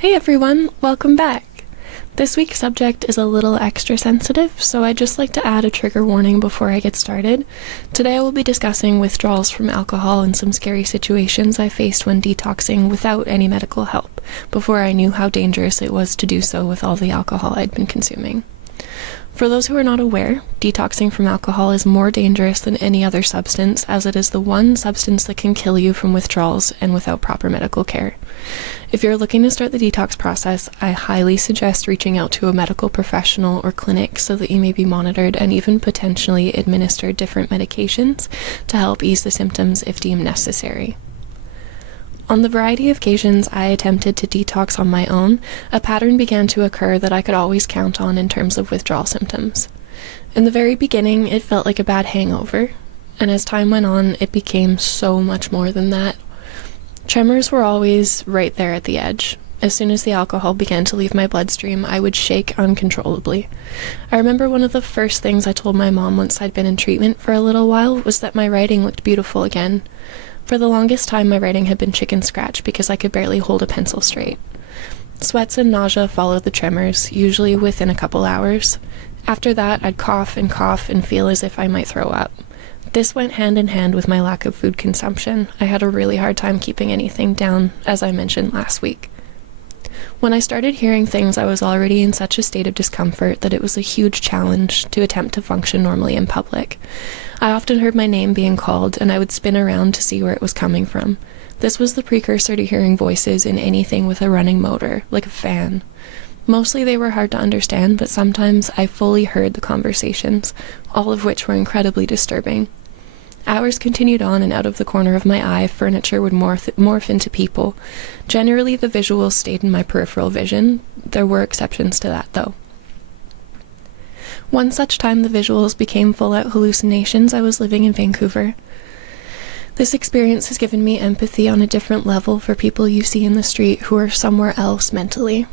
Hey everyone, welcome back. This week's subject is a little extra sensitive, so I'd just like to add a trigger warning before I get started. Today I will be discussing withdrawals from alcohol and some scary situations I faced when detoxing without any medical help, before I knew how dangerous it was to do so with all the alcohol I'd been consuming. For those who are not aware, detoxing from alcohol is more dangerous than any other substance, as it is the one substance that can kill you from withdrawals and without proper medical care. If you're looking to start the detox process, I highly suggest reaching out to a medical professional or clinic so that you may be monitored and even potentially administered different medications to help ease the symptoms if deemed necessary. On the variety of occasions I attempted to detox on my own, a pattern began to occur that I could always count on in terms of withdrawal symptoms. In the very beginning, it felt like a bad hangover, and as time went on, it became so much more than that. Tremors were always right there at the edge. As soon as the alcohol began to leave my bloodstream, I would shake uncontrollably. I remember one of the first things I told my mom once I'd been in treatment for a little while was that my writing looked beautiful again. For the longest time, my writing had been chicken scratch because I could barely hold a pencil straight. Sweats and nausea followed the tremors, usually within a couple hours. After that, I'd cough and feel as if I might throw up. This went hand in hand with my lack of food consumption. I had a really hard time keeping anything down, as I mentioned last week. When I started hearing things, I was already in such a state of discomfort that it was a huge challenge to attempt to function normally in public. I often heard my name being called, and I would spin around to see where it was coming from. This was the precursor to hearing voices in anything with a running motor, like a fan. Mostly they were hard to understand, but sometimes I fully heard the conversations, all of which were incredibly disturbing. Hours continued on, and out of the corner of my eye, furniture would morph into people. Generally, the visuals stayed in my peripheral vision. There were exceptions to that, though. One such time the visuals became full-out hallucinations, I was living in Vancouver. This experience has given me empathy on a different level for people you see in the street who are somewhere else mentally.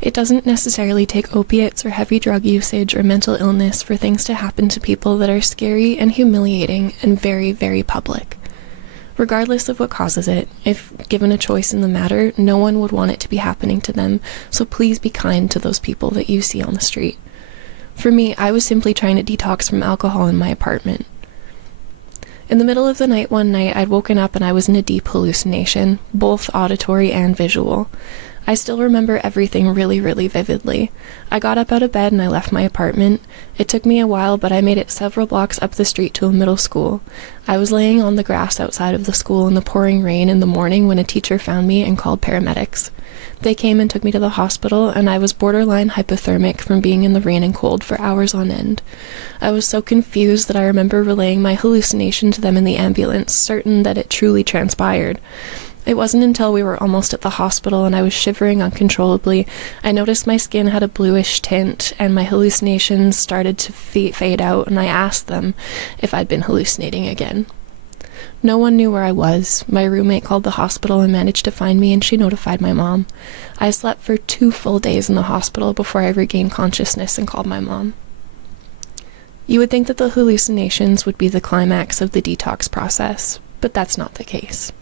It doesn't necessarily take opiates or heavy drug usage or mental illness for things to happen to people that are scary and humiliating and very, very public. Regardless of what causes it, if given a choice in the matter, no one would want it to be happening to them, so please be kind to those people that you see on the street. For me, I was simply trying to detox from alcohol in my apartment. In the middle of the night one night, I'd woken up and I was in a deep hallucination, both auditory and visual. I still remember everything really, really vividly. I got up out of bed and I left my apartment. It took me a while, but I made it several blocks up the street to a middle school. I was laying on the grass outside of the school in the pouring rain in the morning when a teacher found me and called paramedics. They came and took me to the hospital, and I was borderline hypothermic from being in the rain and cold for hours on end. I was so confused that I remember relaying my hallucination to them in the ambulance, certain that it truly transpired. It wasn't until we were almost at the hospital and I was shivering uncontrollably, I noticed my skin had a bluish tint and my hallucinations started to fade out, and I asked them if I'd been hallucinating again. No one knew where I was. My roommate called the hospital and managed to find me, and she notified my mom. I slept for 2 full days in the hospital before I regained consciousness and called my mom. You would think that the hallucinations would be the climax of the detox process, but that's not the case.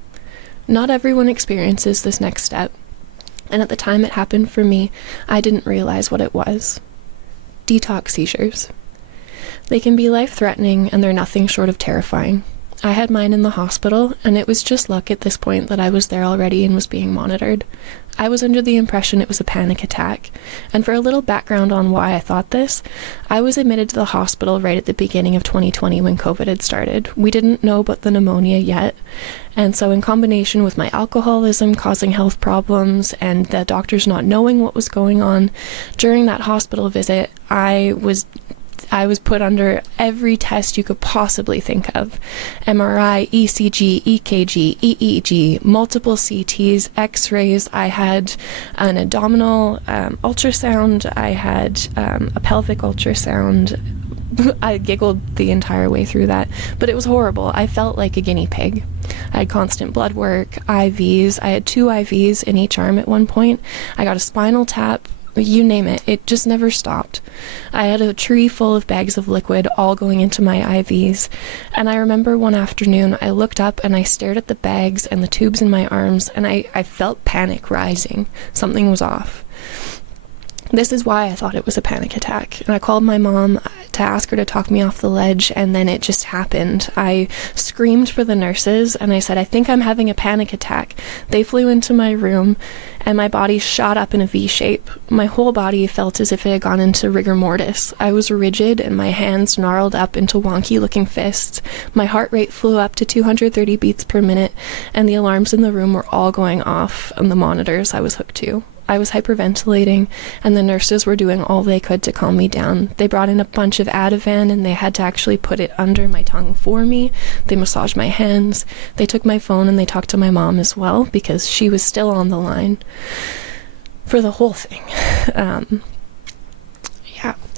Not everyone experiences this next step, and at the time it happened for me, I didn't realize what it was. Detox seizures. They can be life-threatening, and they're nothing short of terrifying. I had mine in the hospital, and it was just luck at this point that I was there already and was being monitored. I was under the impression it was a panic attack, and for a little background on why I thought this, I was admitted to the hospital right at the beginning of 2020 when COVID had started. We didn't know about the pneumonia yet, and so in combination with my alcoholism causing health problems and the doctors not knowing what was going on, during that hospital visit, I was put under every test you could possibly think of. MRI, ECG, EKG, EEG, multiple CTs, X-rays. I had an abdominal ultrasound. I had a pelvic ultrasound. I giggled the entire way through that, but it was horrible. I felt like a guinea pig. I had constant blood work, IVs. I had 2 IVs in each arm at one point. I got a spinal tap you name it. It just never stopped. I had a tree full of bags of liquid all going into my IVs, and I remember one afternoon I looked up and I stared at the bags and the tubes in my arms, and I felt panic rising. Something was off. This is why I thought it was a panic attack. And I called my mom to ask her to talk me off the ledge, and then it just happened. I screamed for the nurses, and I said, I think I'm having a panic attack. They flew into my room, and my body shot up in a V shape. My whole body felt as if it had gone into rigor mortis. I was rigid, and my hands gnarled up into wonky-looking fists. My heart rate flew up to 230 beats per minute, and the alarms in the room were all going off on the monitors I was hooked to. I was hyperventilating, and the nurses were doing all they could to calm me down. They brought in a bunch of Ativan, and they had to actually put it under my tongue for me. They massaged my hands. They took my phone, and they talked to my mom as well, because she was still on the line for the whole thing.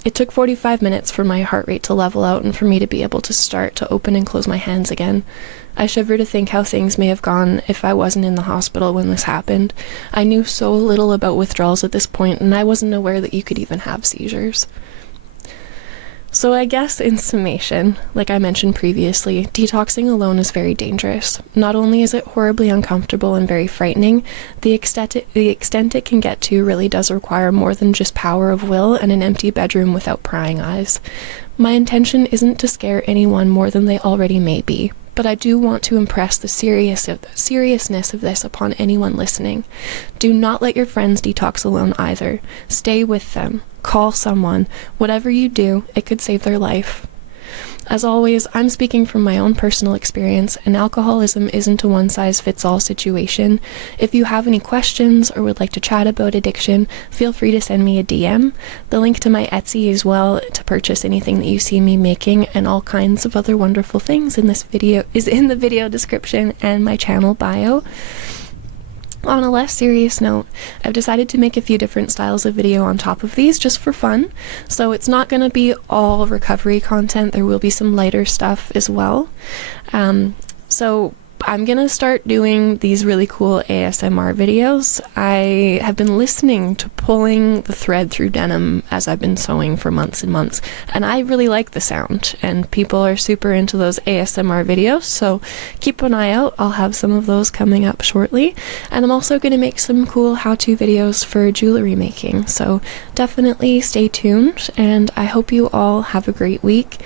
It took 45 minutes for my heart rate to level out and for me to be able to start to open and close my hands again. I shiver to think how things may have gone if I wasn't in the hospital when this happened. I knew so little about withdrawals at this point, and I wasn't aware that you could even have seizures. So I guess in summation, like I mentioned previously, detoxing alone is very dangerous. Not only is it horribly uncomfortable and very frightening, the extent it can get to really does require more than just power of will and an empty bedroom without prying eyes. My intention isn't to scare anyone more than they already may be, but I do want to impress the seriousness of this upon anyone listening. Do not let your friends detox alone either. Stay with them. Call someone. Whatever you do, it could save their life. As always, I'm speaking from my own personal experience, and alcoholism isn't a one-size-fits-all situation. If you have any questions or would like to chat about addiction, feel free to send me a DM. The link to my Etsy as well to purchase anything that you see me making and all kinds of other wonderful things in this video is in the video description and my channel bio. On a less serious note, I've decided to make a few different styles of video on top of these just for fun, so it's not going to be all recovery content. There will be some lighter stuff as well. So I'm gonna start doing these really cool ASMR videos. I have been listening to pulling the thread through denim as I've been sewing for months and months, and I really like the sound, and people are super into those ASMR videos, so keep an eye out. I'll have some of those coming up shortly, and I'm also gonna make some cool how-to videos for jewelry making, so definitely stay tuned, and I hope you all have a great week.